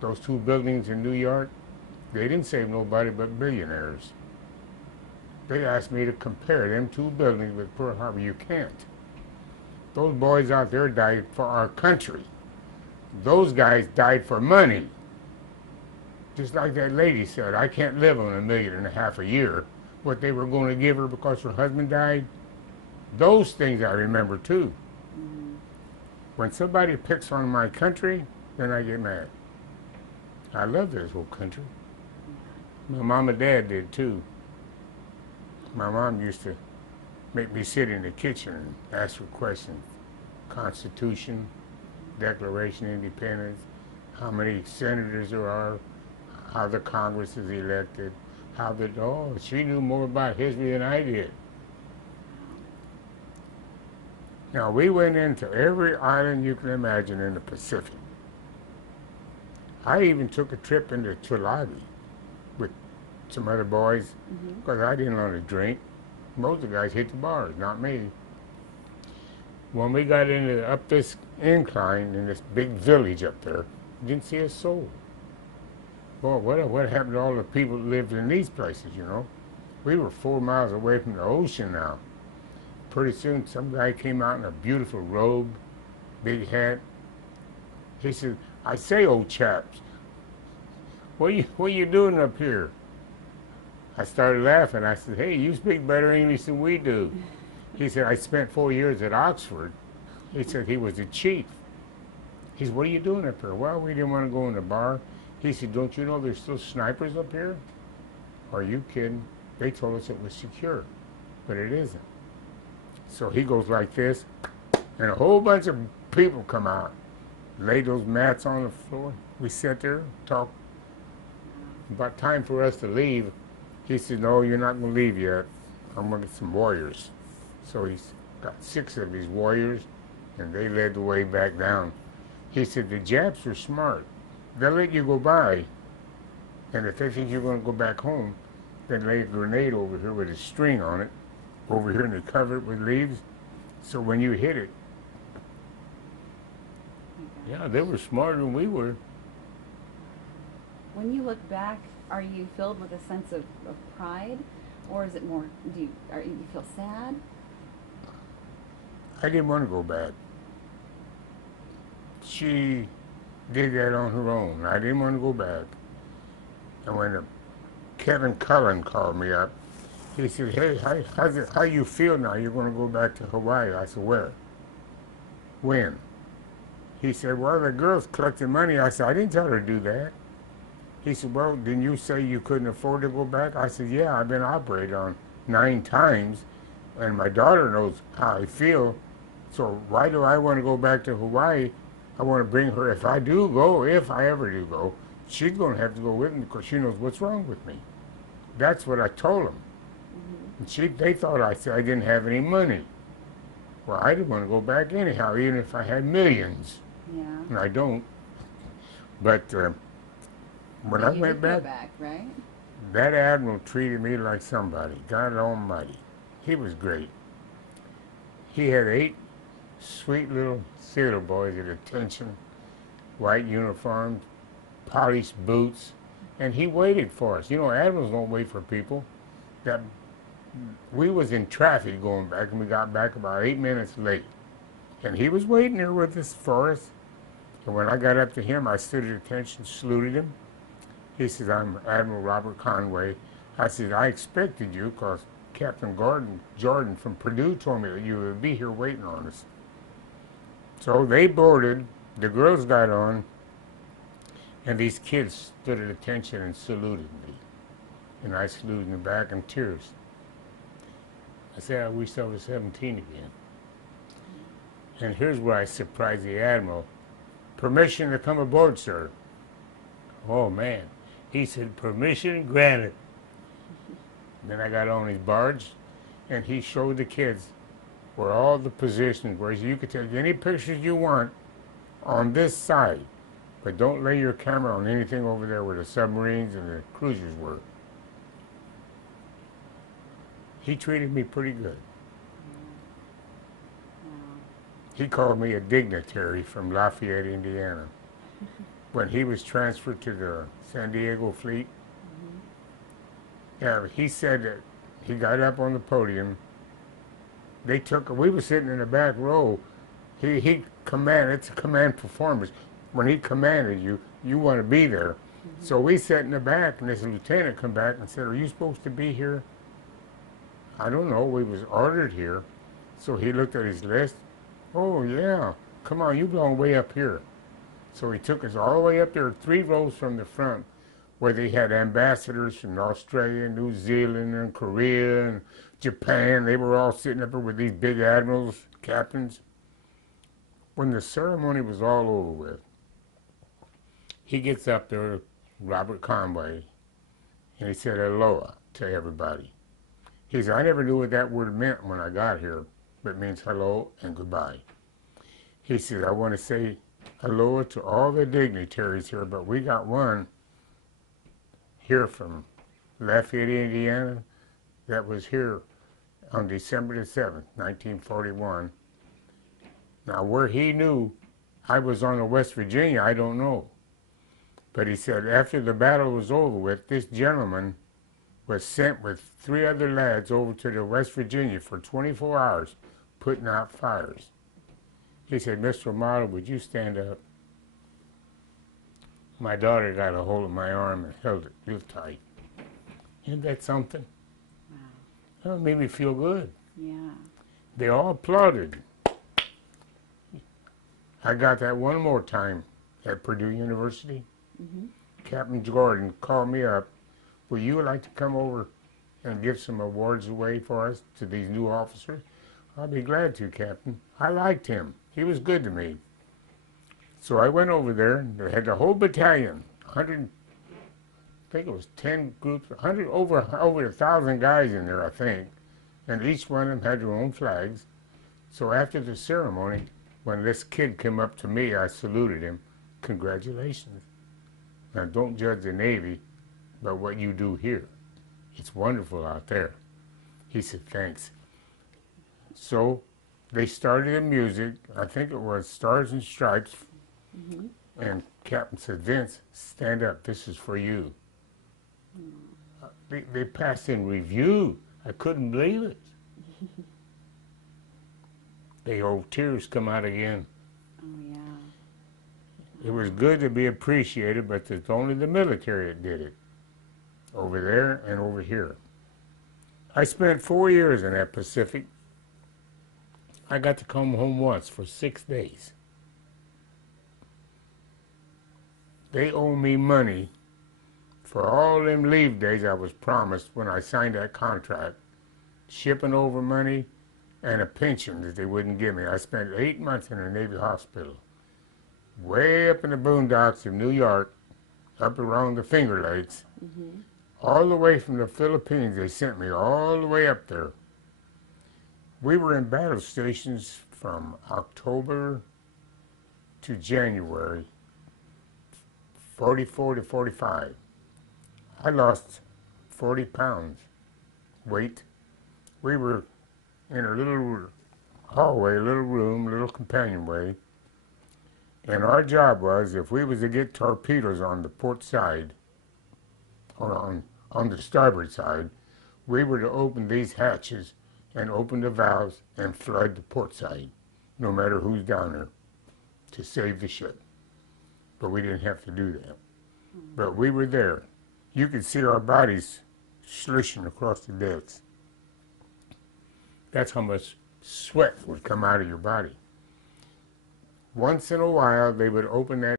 Those two buildings in New York, they didn't save nobody but billionaires. They asked me to compare them two buildings with Pearl Harbor. You can't. Those boys out there died for our country. Those guys died for money. Just like that lady said, I can't live on $1.5 million a year. What they were going to give her because her husband died, those things I remember too. Mm-hmm. When somebody picks on my country, then I get mad. I love this whole country. My mom and dad did too. My mom used to make me sit in the kitchen and ask her questions. Constitution, Declaration of Independence, how many senators there are, how the Congress is elected, how the, oh, she knew more about history than I did. Now, we went into every island you can imagine in the Pacific. I even took a trip into Tulagi with some other boys Mm-hmm. because I didn't want to drink. Most of the guys hit the bars, not me. When we got into up this incline in this big village up there, didn't see a soul. Boy, what happened to all the people that lived in these places, you know? We were 4 miles away from the ocean now. Pretty soon, some guy came out in a beautiful robe, big hat. He said, I say, old chaps, what you doing up here? I started laughing. I said, hey, you speak better English than we do. He said, I spent 4 years at Oxford. He said he was the chief. He said, what are you doing up here? Well, we didn't want to go in the bar. He said, don't you know there's still snipers up here? Are you kidding? They told us it was secure, but it isn't. So he goes like this, and a whole bunch of people come out, lay those mats on the floor. We sit there, talk. About time for us to leave, he said, no, you're not going to leave yet. I'm going to get some warriors. So he's got 6 of his warriors, and they led the way back down. He said, the Japs are smart. They'll let you go by, and if they think you're going to go back home, then lay a grenade over here with a string on it, over here, and they cover it with leaves. So when you hit it, Okay. yeah, they were smarter than we were. When you look back, are you filled with a sense of pride, or is it more? Do you feel sad? I didn't want to go back. She did that on her own. I didn't want to go back. And when Kevin Cullen called me up, he said, hey, how you feel now? You're going to go back to Hawaii. I said, where? When? He said, well, the girl's collecting money. I said, I didn't tell her to do that. He said, well, didn't you say you couldn't afford to go back? I said, yeah, I've been operated on 9 times, and my daughter knows how I feel. So why do I want to go back to Hawaii? I want to bring her, if I do go, if I ever do go, she's going to have to go with me because she knows what's wrong with me. That's what I told them. Mm-hmm. And they thought I said I didn't have any money. Well, I didn't want to go back anyhow, even if I had millions. Yeah. And I don't. But when I You went did go back, back, right? that admiral treated me like somebody. God Almighty. He was great. He had 8 sweet little sailor boys at attention, white uniforms, polished boots, and he waited for us. You know, admirals don't wait for people. That we was in traffic going back, and we got back about 8 minutes late. And he was waiting there with us for us. And when I got up to him, I stood at attention, saluted him. He says, I'm Admiral Robert Conway. I said, I expected you because Captain Jordan from Purdue told me that you would be here waiting on us. So they boarded, the girls got on, and these kids stood at attention and saluted me. And I saluted them back in tears. I said, I wish I was 17 again. And here's where I surprised the Admiral. Permission to come aboard, sir. Oh, man. He said, permission granted. Then I got on his barge, and he showed the kids where all the positions were. You could take any pictures you want on this side, but don't lay your camera on anything over there where the submarines and the cruisers were. He treated me pretty good. Wow. He called me a dignitary from Lafayette, Indiana. when he was transferred to the San Diego fleet. Yeah, he said that he got up on the podium. We were sitting in the back row. He commanded, it's a command performance. When he commanded you, you want to be there. So we sat in the back, and this lieutenant come back and said, "Are you supposed to be here?" I don't know. We was ordered here. So he looked at his list. "Oh, yeah. Come on, you belong way up here." So he took us all the way up there, 3 rows from the front, where they had ambassadors from Australia, New Zealand, and Korea, and Japan. They were all sitting up there with these big admirals, captains. When the ceremony was all over with, he gets up there, Robert Conway, and he said aloha to everybody. He said, "I never knew what that word meant when I got here, but it means hello and goodbye." He said, "I want to say aloha to all the dignitaries here, but we got one here from Lafayette, Indiana, that was here on December the 7th, 1941. Now, where he knew I was on the West Virginia, I don't know. But he said after the battle was over with, this gentleman was sent with 3 other lads over to the West Virginia for 24 hours, putting out fires." He said, "Mr. O'Mara, would you stand up?" My daughter got a hold of my arm and held it real tight. Isn't that something? Wow. That made me feel good. Yeah. They all applauded. I got that one more time at Purdue University. Captain Jordan called me up. "Would you like to come over and give some awards away for us to these new officers?" "I'll be glad to, Captain." I liked him. He was good to me. So I went over there, and they had the whole battalion, 100, I think it was 10 groups, 100, over 1,000 guys in there, I think. And each one of them had their own flags. So after the ceremony, when this kid came up to me, I saluted him. "Congratulations. Now don't judge the Navy by what you do here. It's wonderful out there." He said, "Thanks." So they started the music. I think it was Stars and Stripes. And Captain said, "Vince, stand up. This is for you." They passed in review. I couldn't believe it. The old tears come out again. Oh, yeah. It was good to be appreciated, but it's only the military that did it. Over there and over here. I spent 4 years in that Pacific. I got to come home once for 6 days. They owe me money for all them leave days I was promised when I signed that contract. Shipping over money and a pension that they wouldn't give me. I spent 8 months in a Navy hospital. Way up in the boondocks of New York, up around the Finger Lakes. All the way from the Philippines, they sent me all the way up there. We were in battle stations from October to January, 44 to 45. I lost 40 pounds weight. We were in a little hallway, a little room, a little companionway. And our job was, if we was to get torpedoes on the port side, or on the starboard side, we were to open these hatches and open the valves and flood the port side, no matter who's down there, to save the ship. But we didn't have to do that. But we were there. You could see our bodies slishing across the decks. That's how much sweat would come out of your body. Once in a while, they would open that